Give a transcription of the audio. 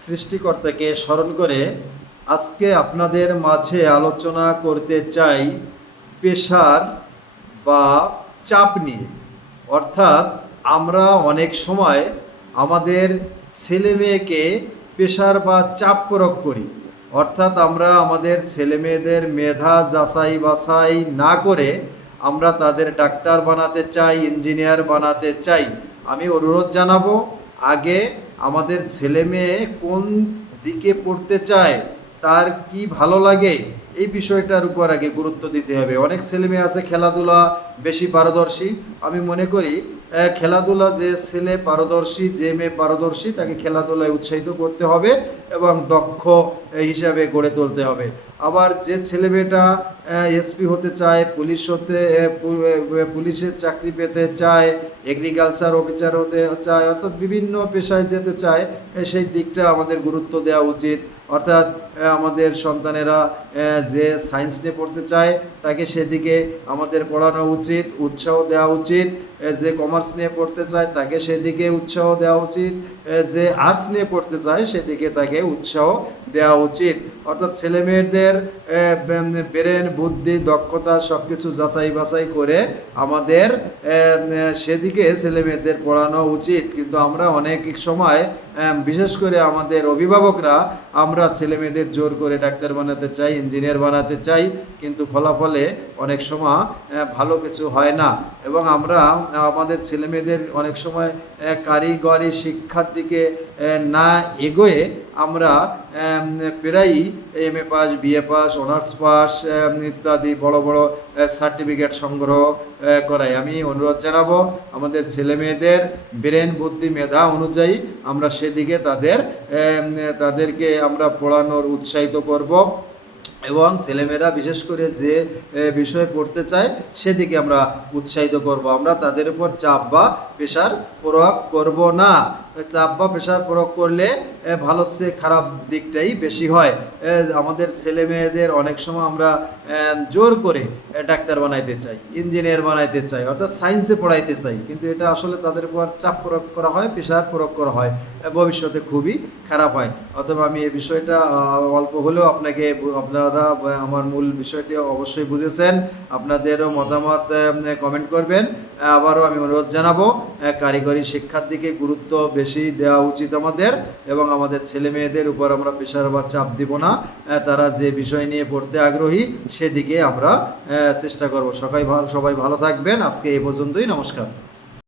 সৃষ্টিকর্তাকে স্মরণ করে আজকে আপনাদের মাঝে আলোচনা করতে চাই প্রেশার বা চাপ নিয়ে। অর্থাৎ আমরা অনেক সময় আমাদের ছেলে মেয়েকে প্রেশার বা চাপ প্রয়োগ করি। অর্থাৎ আমরা আমাদের ছেলে মেয়েদের মেধা যাচাই বাছাই না করে আমরা তাদের ডাক্তার বানাতে চাই, ইঞ্জিনিয়ার বানাতে চাই। আমি অনুরোধ জানাবো, আগে আমাদের ছেলে মেয়ে কোন দিকে পড়তে চায়, তার কি ভালো লাগে, এই বিষয়টার উপর আগে গুরুত্ব দিতে হবে। অনেক ছেলে মেয়ে আছে খেলাধুলা বেশি পারদর্শী। আমি মনে করি খেলাধুলা যে ছেলে পারদর্শী, যে মেয়ে পারদর্শী, তাকে খেলাধুলায় উৎসাহিত করতে হবে এবং দক্ষ হিসাবে গড়ে তুলতে হবে। আবার যে ছেলে মেয়েটা এসপি হতে চায়, পুলিশের চাকরি পেতে চায়, এগ্রিকালচার অফিসার হতে চায়, অর্থাৎ বিভিন্ন পেশায় যেতে চায়, সেই দিকটা আমাদের গুরুত্ব দেওয়া উচিত। অর্থাৎ আমাদের সন্তানেরা যে সায়েন্স নিয়ে পড়তে চায় তাকে সেদিকে আমাদের পড়ানো উচিত, উৎসাহ দেওয়া উচিত। যে কমার্স নিয়ে পড়তে চায় তাকে সেদিকে উৎসাহ দেওয়া উচিত। যে আর্টস নিয়ে পড়তে চায় সেদিকে তাকে উৎসাহ দেওয়া উচিত। অর্থাৎ ছেলে মেয়েদের ব্রেন, বুদ্ধি, দক্ষতা সব কিছু যাচাই বাছাই করে আমাদের সেদিকে ছেলে মেয়েদের পড়ানো উচিত। কিন্তু আমরা অনেক সময় বিশেষ করে আমাদের অভিভাবকরা আমরা ছেলে মেয়েদের জোর করে ডাক্তার বানাতে চাই, ইঞ্জিনিয়ার বানাতে চাই, কিন্তু ফলাফলে অনেক সময় ভালো কিছু হয় না। এবং আমরা আমাদের ছেলে মেয়েদের অনেক সময় কারিগরি শিক্ষার দিকে না এগোয়ে আমরা প্রায়ই MA pass, BA pass, honours pass ইত্যাদি বড় বড় সার্টিফিকেট সংগ্রহ করাই। আমি অনুরোধ জানাবো আমাদের ছেলে মেয়েদের ব্রেন, বুদ্ধি, মেধা অনুযায়ী আমরা সেদিকে তাদেরকে আমরা পড়ানোর উৎসাহিত করব এবং ছেলেমেয়েরা বিশেষ করে যে বিষয় পড়তে চায় সেদিকে আমরা উৎসাহিত করব। আমরা তাদের উপর চাপ বা প্রেশার প্রয়োগ করব না। চাপ বা প্রেশার প্রয়োগ করলে ভালো চেয়ে খারাপ দিকটাই বেশি হয়। আমাদের ছেলে মেয়েদের অনেক সময় আমরা জোর করে ডাক্তার বানাইতে চাই, ইঞ্জিনিয়ার বানাইতে চাই, অর্থাৎ সায়েন্সে পড়াইতে চাই, কিন্তু এটা আসলে তাদের উপর চাপ প্রয়োগ করা হয়, প্রেশার প্রয়োগ করা হয়, ভবিষ্যতে খুবই খারাপ হয়। অথবা আমি এই বিষয়টা অল্প হলেও আপনারা আমার মূল বিষয়টি অবশ্যই বুঝেছেন। আপনাদেরও মতামত কমেন্ট করবেন। আবারও আমি অনুরোধ জানাবো, কারিগরি শিক্ষার দিকে গুরুত্ব বেশি দেওয়া উচিত আমাদের, এবং আমাদের ছেলে মেয়েদের উপর আমরা প্রেশার বা চাপ দিব না। তারা যে বিষয় নিয়ে পড়তে আগ্রহী সেদিকে আমরা চেষ্টা করব। সবাই ভালো থাকবেন। আজকে এই পর্যন্তই। নমস্কার।